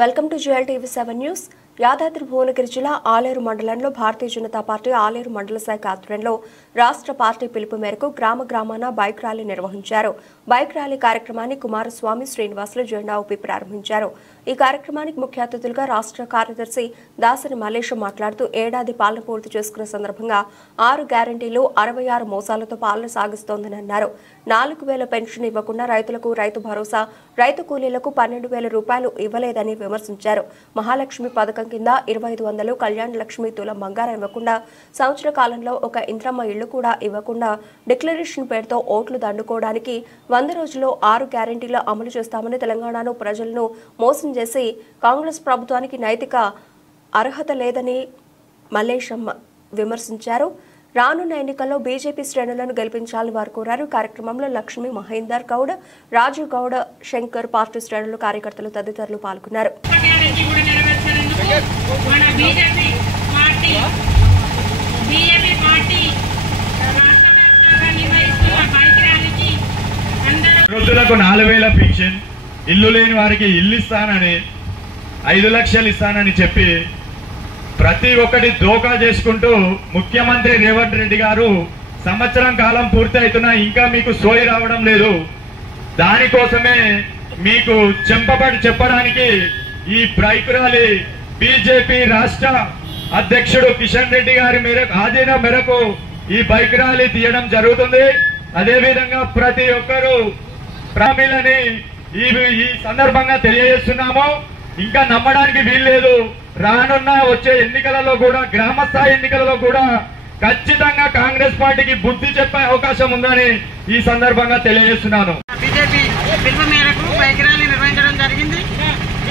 Welcome to JLTV7 news. Yadadri Bhuvanagiri జిల్లా ఆలేరు మండలంలో Bharatiya Janata party Aleru మండల శాఖ ఆధ్వర్యంలో రాష్ట్ర పార్టీ పిలుపు మేరకు గ్రామాన బైక్ ర్యాలీ నిర్వహించారు. బైక్ ర్యాలీ కార్యక్రమాన్ని కుమారస్వామి శ్రీనివాసులు జెండా ఊపి ప్రారంభించారు. ఈ కార్యక్రమానికి ముఖ్య అతిథులుగా రాష్ట్ర కార్యదర్శి దాసరి మల్లేశం మాట్లాడుతూ ఏడాది పాలన పూర్తి చేసుకున్న సందర్భంగా 6 గ్యారంటీలు 66 మోసాలతో పాలన సాగిస్తోందని అన్నారు. 4,000 పెన్షన్ ఇవ్వకుండా రైతులకు రైతు భరోసా, రైతు కూలీలకు 12,000 రూపాయలు ఇవ్వలేదని విమర్శించారు. మహాలక్ష్మి పథకం కింద 2,500 కళ్యాణ లక్ష్మి తులం బంగారం ఇవ్వకుండా, సంవత్సర కాలంలో ఒక ఇంద్రమ్మ ఇళ్లు కూడా ఇవ్వకుండా, డిక్లరేషన్ పేరుతో ఓట్లు దండుకోవడానికి 100 రోజుల్లో 6 గ్యారెంటీలు అమలు చేస్తామని తెలంగాణను ప్రజలను మోసం చేసి కాంగ్రెస్ ప్రభుత్వానికి నైతిక అర్హత లేదని మల్లేశం విమర్శించారు. రానున్న ఎన్నికల్లో బీజేపీ శ్రేణులను గెలిపించాలని వారు కోరారు. కార్యక్రమంలో లక్ష్మి, మహేందర్ గౌడ్, రాజు గౌడ్, శంకర్, పార్టీ శ్రేణులు, కార్యకర్తలు తదితరులు పాల్గొన్నారు. వృద్ధులకు 4,000 పెన్షన్, ఇల్లు లేని వారికి ఇల్లు ఇస్తానని, 5 లక్షలు ఇస్తానని చెప్పి ప్రతి ఒక్కటి దోకా చేసుకుంటూ ముఖ్యమంత్రి రేవంత్ రెడ్డి గారు సంవత్సరం కాలం పూర్తి అవుతున్నా ఇంకా మీకు సోయి రావడం లేదు. దానికోసమే మీకు చెంపబడి చెప్పడానికి ఈ బైక్ ర్యాలీ బీజేపీ రాష్ట్ర అధ్యక్షుడు కిషన్ రెడ్డి గారి ఆదేశ మేరకు ఈ బైక్ ర్యాలీ తీయడం జరుగుతుంది. అదేవిధంగా ప్రతి ఒక్కరూ ప్రామిలని ఈ సందర్భంగా తెలియజేస్తున్నాము. ఇంకా నమ్మడానికి వీల్లేదు. రానున్న వచ్చే ఎన్నికలలో కూడా, గ్రామ స్థాయి ఎన్నికలలో కూడా ఖచ్చితంగా కాంగ్రెస్ పార్టీకి బుద్ధి చెప్పే అవకాశం ఉందని ఈ సందర్భంగా తెలియజేస్తున్నాను. బీజేపీ పిలుపు మేరకు బైక్ ర్యాలీ నిర్వహించడం జరిగింది.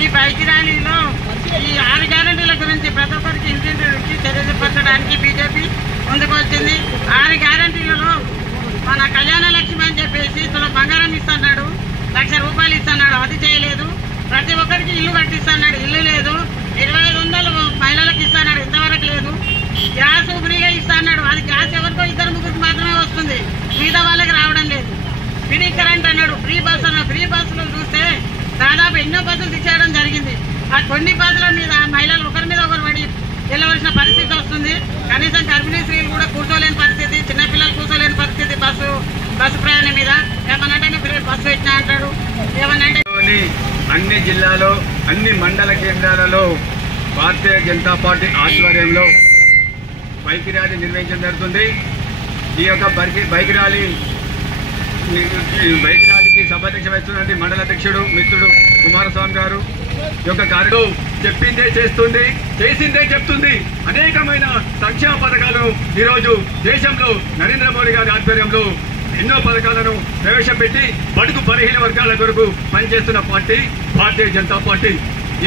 ఈ బైక్ ర్యాలీలో ఈ 6 గ్యారెంటీల గురించి ప్రతి ఒక్కరికి ఇంటింటికి తెలియజేపరచడానికి బీజేపీ ముందుకు వచ్చింది. 6 గ్యారెంటీలలో మన కళ్యాణ లక్ష్మి అని చెప్పేసి తులం బంగారం ఇస్తున్నాడు, 1,00,000 రూపాయలు ఇస్తున్నాడు, అది చేయలేదు. ప్రతి ఒక్కరికి ఇల్లు కట్టిస్తున్నాడు, ఇల్లు లేదు. 2,500 మహిళలకు ఇస్తున్నాడు, ఇంతవరకు లేదు. గ్యాస్ ఫ్రీగా ఇస్తున్నాడు, అది గ్యాస్ ఎవరికో 2-3 మాత్రమే వస్తుంది, మిగతా వాళ్ళకి రావడం లేదు. ఫ్రీ కరెంట్ అన్నాడు, ఫ్రీ బస్ అన్నాడు. ఫ్రీ బస్సులు చూస్తే దాదాపు ఎన్నో బస్సులు తీసేయడం జరిగింది. ఆ కొన్ని బస్సుల మీద మహిళలు ఒకరి మీద ఒకరు పడి వెళ్ళవలసిన పరిస్థితి వస్తుంది. కనీసం గర్భిణీ స్త్రీలు కూడా కూర్చోలేని పరిస్థితి, చిన్నపిల్లలు కూర్చోలేని పరిస్థితి బస్సు ప్రయాణం మీద. ఏమన్నంటే బస్సు పెట్టినా అంటాడు, ఏమన్నంటే. అన్ని జిల్లాలో, అన్ని మండల కేంద్రాలలో భారతీయ జనతా పార్టీ ఆధ్వర్యంలో బైక్ ర్యాలీ నిర్వహించడం జరుగుతుంది. ఈ యొక్క బైక్ ర్యాలీకి సభాధ్యక్ష వహిస్తున్నటువంటి మండల అధ్యక్షుడు మిత్రుడు కుమారస్వామి గారు యొక్క కార్యక్రమం చెప్పిందే చేస్తుంది, చేసిందే చెప్తుంది. అనేకమైన సంక్షేమ పథకాలను ఈరోజు దేశంలో నరేంద్ర మోడీ గారి ఆధ్వర్యంలో ఎన్నో పథకాలను ప్రవేశపెట్టి బడుగు బలహీన వర్గాల కొరకు పనిచేస్తున్న పార్టీ భారతీయ జనతా పార్టీ.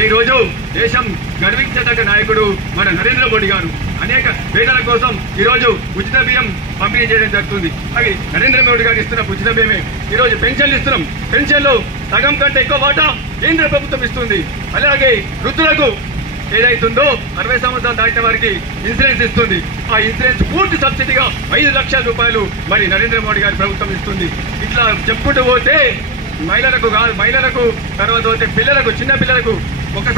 ఈ రోజు దేశం గర్వించదగ్గ నాయకుడు మన నరేంద్ర మోడీ గారు అనేక పేదల కోసం ఈరోజు ఉచిత బియ్యం పంపిణీ చేయడం జరుగుతుంది. అవి నరేంద్ర మోడీ గారు ఇస్తున్న ఉచిత బియ్యమే. ఈరోజు పెన్షన్లు ఇస్తున్నాం. పెన్షన్లు సగం కంటే ఎక్కువ వాటా కేంద్ర ప్రభుత్వం ఇస్తుంది. అలాగే వృద్ధులకు ఏదైతుందో 60 సంవత్సరాలు దాటిన వారికి ఇన్సూరెన్స్ ఇస్తుంది. ఆ ఇన్సూరెన్స్ పూర్తి సబ్సిడీగా 5 లక్షల రూపాయలు మరి నరేంద్ర మోడీ గారి ప్రభుత్వం ఇస్తుంది. ఇట్లా చెప్పుకుంటూ పోతే మహిళలకు తర్వాత పోతే పిల్లలకు, చిన్న పిల్లలకు 1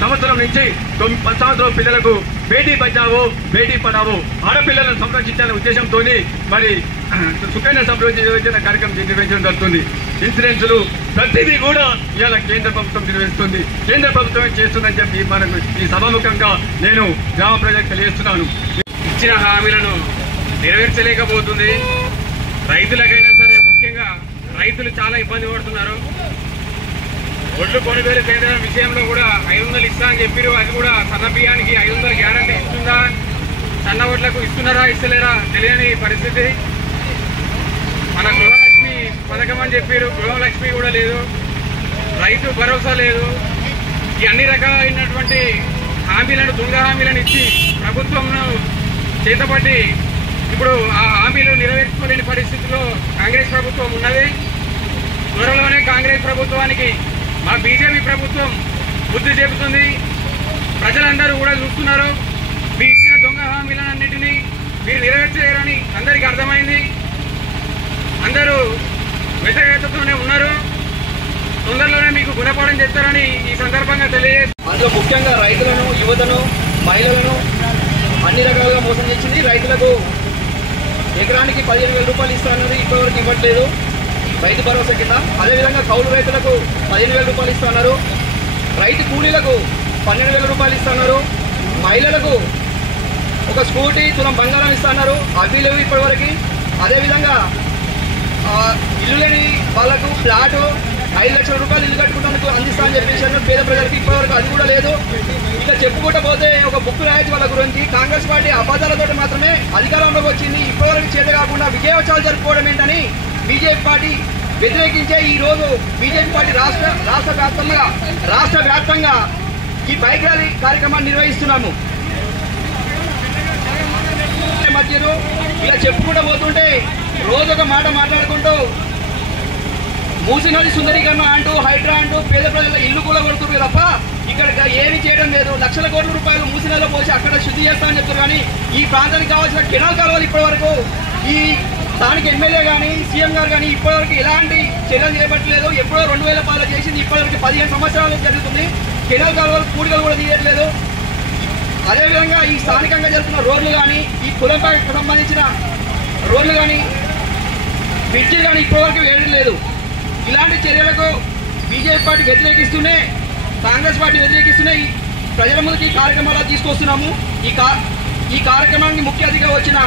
సంవత్సరం నుంచి 10 సంవత్సరాల పిల్లలకు బేటీ బచావో బేటీ పడావో ఆడపిల్లలను సంరక్షించాలనే ఉద్దేశంతో మరి సుకన్య సమృద్ధి యోజన కార్యక్రమం నిర్వహించడం జరుగుతుంది. ఇన్సూరెన్సులు ప్రతిదీ కూడా ఇవాళ కేంద్ర ప్రభుత్వం నిర్వహిస్తుంది, కేంద్ర ప్రభుత్వమే చేస్తుందని చెప్పి మనకు ఈ సభాముఖంగా నేను గ్రామ ప్రజలకు తెలియజేస్తున్నాను. ఇచ్చిన హామీలను నెరవేర్చలేకపోతుంది. రైతులకైనా సరే, ముఖ్యంగా రైతులు చాలా ఇబ్బంది పడుతున్నారు. ఒడ్లు కొనుగోలు కేంద్రం విషయంలో కూడా 500 ఇస్తా అని చెప్పారు. అది కూడా సన్న బియ్యానికి 500 గ్యారంటీ ఇస్తుందా, సన్న ఒడ్లకు ఇస్తున్నారా ఇస్తలేరా తెలియని పరిస్థితి. మన గృహలక్ష్మి పథకం అని చెప్పారు, గృహలక్ష్మి కూడా లేదు, రైతు భరోసా లేదు. ఈ అన్ని రకాలైనటువంటి హామీలను, దొంగ హామీలను ఇచ్చి ప్రభుత్వంను చేతపట్టి ఇప్పుడు ఆ హామీలు నెరవేర్చుకోలేని పరిస్థితిలో కాంగ్రెస్ ప్రభుత్వం ఉన్నది. త్వరలోనే కాంగ్రెస్ ప్రభుత్వానికి మా బీజేపీ ప్రభుత్వం బుద్ధి చెబుతుంది. ప్రజలందరూ కూడా చూస్తున్నారు. మీ ఇచ్చిన దొంగ హామీలన్నింటినీ మీరు నెరవేర్చలేరని అందరికీ అర్థమైంది. అందరూ వ్యతిరేకతతోనే ఉన్నారు. తొందరలోనే మీకు గుణపాఠం చెప్తారని ఈ సందర్భంగా తెలియజేస్తారు. అందులో ముఖ్యంగా రైతులను, యువతను, మహిళలను అన్ని రకాలుగా మోసం చేసింది. రైతులకు ఎకరానికి 15,000 రూపాయలు ఇస్తానన్నది ఇప్పటివరకు ఇవ్వట్లేదు రైతు భరోసా కింద. అదేవిధంగా కౌలు రైతులకు 15,000 రూపాయలు ఇస్తున్నారు. రైతు కూలీలకు 12,000 రూపాయలు ఇస్తున్నారు. మహిళలకు ఒక స్కూటీ, తులం బంగారం ఇస్తున్నారు. అవి లేవు ఇప్పటివరకు. అదేవిధంగా ఇల్లు లేని వాళ్ళకు ఫ్లాటు 5 లక్షల రూపాయలు ఇల్లు కట్టుకుంటానికి అందిస్తా అని చెప్పేసి పేద ప్రజలకు ఇప్పటివరకు అది కూడా లేదు. ఇక చెప్పుకుంటూ పోతే ఒక బుక్ రాయొచ్చు వాళ్ళ గురించి. కాంగ్రెస్ పార్టీ అబద్ధాలతో మాత్రమే అధికారంలోకి వచ్చింది. ఇప్పటివరకు చేత కాకుండా విజయోత్సవాలు జరుపుకోవడం ఏంటని బీజేపీ పార్టీ వ్యతిరేకించే ఈ రోజు బీజేపీ పార్టీ రాష్ట్ర వ్యాప్తంగా ఈ బైక్ ర్యాలీ కార్యక్రమాన్ని నిర్వహిస్తున్నాము. మధ్యలో ఇలా చెప్పుకుంటూ పోతుంటే రోజు ఒక మాట మాట్లాడుకుంటూ మూసీ నది సుందరీకరణ అంటూ, హైడ్రా అంటూ పేద ప్రజల ఇల్లు కూడా కొడుతున్నారు తప్ప ఇక్కడ ఏమీ చేయడం లేదు. లక్షల కోట్ల రూపాయలు మూసీ నదిలో పోసి అక్కడ శుద్ధి చేస్తామని చెప్తారు. కానీ ఈ ప్రాంతానికి కావాల్సిన కెనాల్ కాలువలు ఇప్పటి వరకు ఈ స్థానిక ఎమ్మెల్యే కానీ సీఎం గారు కానీ ఇప్పటివరకు ఎలాంటి చర్యలు చేపట్టలేదు. ఎప్పుడో 2010 చేసింది. ఇప్పటివరకు 15 సంవత్సరాలు జరుగుతుంది. కెనాల్ కాలువలు కూడికలు కూడా తీయట్లేదు. అదేవిధంగా ఈ స్థానికంగా జరుగుతున్న రోడ్లు కానీ, ఈ కులంపాకు సంబంధించిన రోడ్లు కానీ, బ్రిడ్జిలు కానీ ఇప్పటివరకు వేయడం లేదు. ఇలాంటి చర్యలకు బీజేపీ పార్టీ వ్యతిరేకిస్తూనే, కాంగ్రెస్ పార్టీ వ్యతిరేకిస్తూనే ప్రజల ముందుకు ఈ కార్యక్రమాలు తీసుకొస్తున్నాము. ఈ కార్యక్రమానికి ముఖ్య అతిథిగా వచ్చిన